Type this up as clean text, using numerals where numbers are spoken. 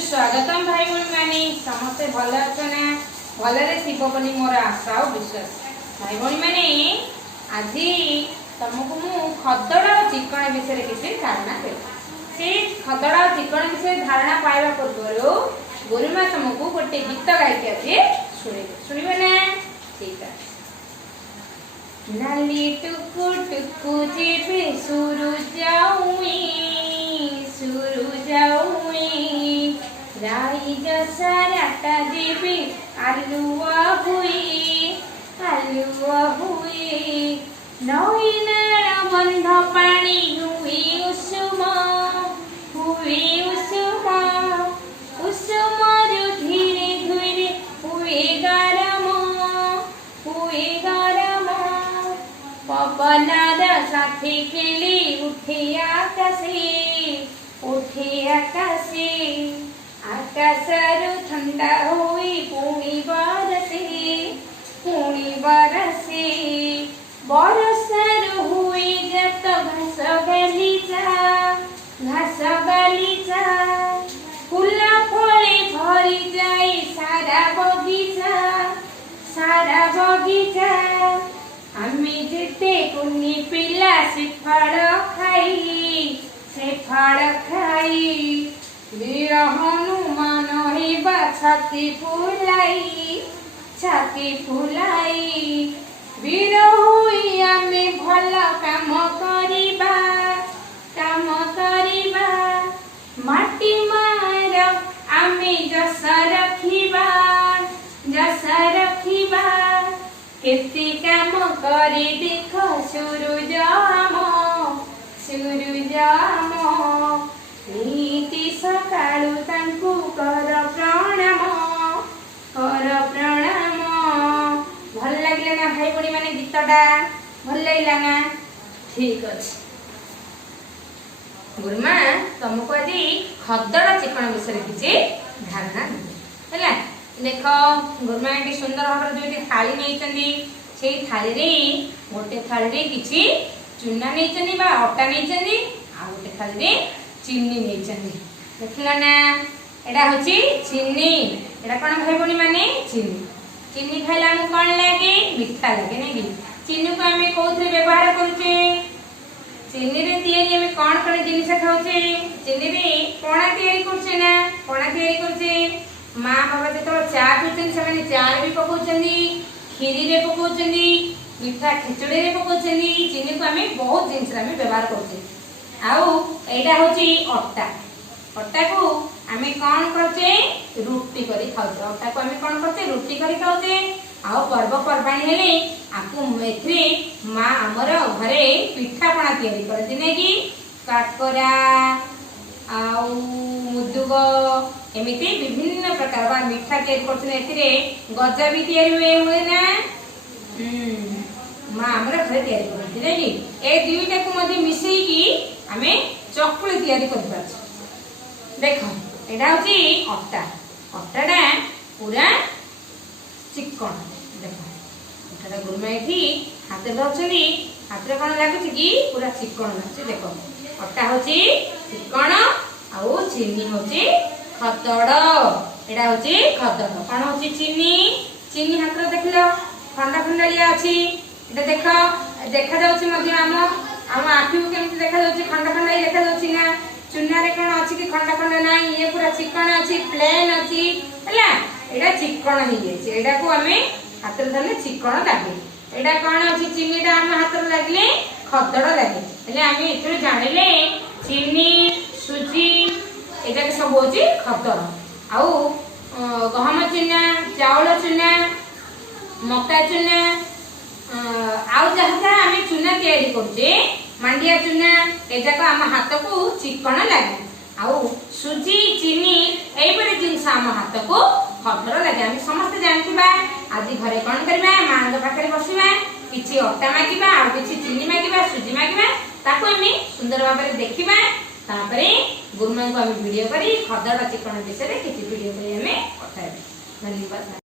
सुस्वागतम भाई भूमि मानी समस्ते भल अच्छा भलरे शिव बोली मोर आशा और विश्वास। भाई भूमि माने आज तुमको मु खदड़ और चिकण विषय किसी धारणा दे से खदड़ और चिकण विषय धारणा पाइबा पूर्व गुरुमा तुमको गोटे गीत गायकी आज शुणवे ना ठीक है। नाली टुकु टुकु जेबे सुरु जाऊई राई जसाराटा जेबे आलुआ हुई नई नाल बंध पानी हुई उषुम उषुमरु धीरे धीरे हुए गरम पवनार साथी खेली उठे आकाशे आकाशरु ठंडा हुई पुणी बरसे बरसारु हुई जत घास गालीचा फुला फले भरी जाए सारा बगीचा आमे जेते कुनी पिला से फल खाई वीर हनुमान हेबा छाती फुलाई वीर हुई आमे भल काम करिबा माटी मार आमे जस रखिबा केते काम करी देख सूरज नीति सकाळु तांकु कर प्रणाम भल लागले ना भाई बड़ी माने गीतटा भल लागला ना ठीक अछि। गुरुमा तुमको आज खदड़ चिकण विषय किसी धारणा है देख गुरुमा ये सुंदर भाव जो थाली नहीं से थाली रे गोटे थाली रे किसी चूना नहीं अटा नहीं आ गोटे थाली रे चीनी नहीं देखला ना एटा होची चीनी एटा कौन भाई बणी माने चीनी खाइला हमको कौन लगे मिठा लगे नहीं चीनी को आम कौन व्यवहार करुचे चीनी रे तैयारी आम कौन जिनिस खाऊचे चीनी रे पणा तैयारी करछे ना पणा तैयारी करछे माँ बाबा जो चा पीछे से चा भी पकाउछन्ती खीरी रे पकाउछन्ती मिठा खिचड़ी रे पकाउछन्ती चीनी को आम बहुत जिनिस आम व्यवहार करछे आउ एटा होची अट्टा को आम कौन करछे रुटी करी खाउछे अट्टा को आम कौन करछे रुटी करी खाउछे आउ पर्वपर्वाणी हेले आकु एथरे माँ हमर घरे पिठापଣା तैयारी करती नै कि काकरा आउ मुदुग एमिति विभिन्न प्रकार बा मिठा तैयारी करछन एथिरे गजा भी तैयारी हुए ना माँ हमर घरे तैयारी करती नै कि ए दुईटा को मध्ये मिसई की आमे चकुली तैयारी कर पाछ देखो एटा होची अट्टाटा पूरा चिकन देखो अट्टाटा गुरुमा एठी हाथे धरछनी हाथे कोन लागुची कि पूरा चिकन लागुची देखो अट्टा होची चिकन आउ चीनी होची खदड़ एटा होची खदड़ कोन होची चीनी हाथ देखलो खंडा खंडालिया अछि एटा देखा जाउची मध्ये आम आखि को केमति देखा जाउची खंडा खंडा देखा जाउची ना चुना रे कोन अछि कि खंडा खंडा नाही ये पूरा चिकन अछि प्लेन अछि हला एडा चिकन ही जे एडा को हमें हाथ रे धरले चिकन लागे एडा कोन अछि चीनीटा हम हाथ रे लागले खदड़ लागे એટલે आमे एथरे जानिले चीनी सुजी एटा के सब होची खदड़ आउ गहम चुना चावल चुना मक्का चुना आउ जहाँ आम चूना तैयारी करछे मांडिया चूना एजाक आम हाथ को चिकन लगे आउ सुजी चीनी एपरि जिनस आम हाथ को खदड़ लगे आम समस्त जानथिबा आज घरे कौन करबा मां पाखे बसवा किछि अट्टा मागिबा आ किछि चीनी मागिबा सुजी मागिबा ताको आम सुंदर भाव में देखिबा तापरे गुरुमा को आम वीडियो करी खदड़ चिकन विषय किछि वीडियो करी आम पठाइबा। धन्यवाद।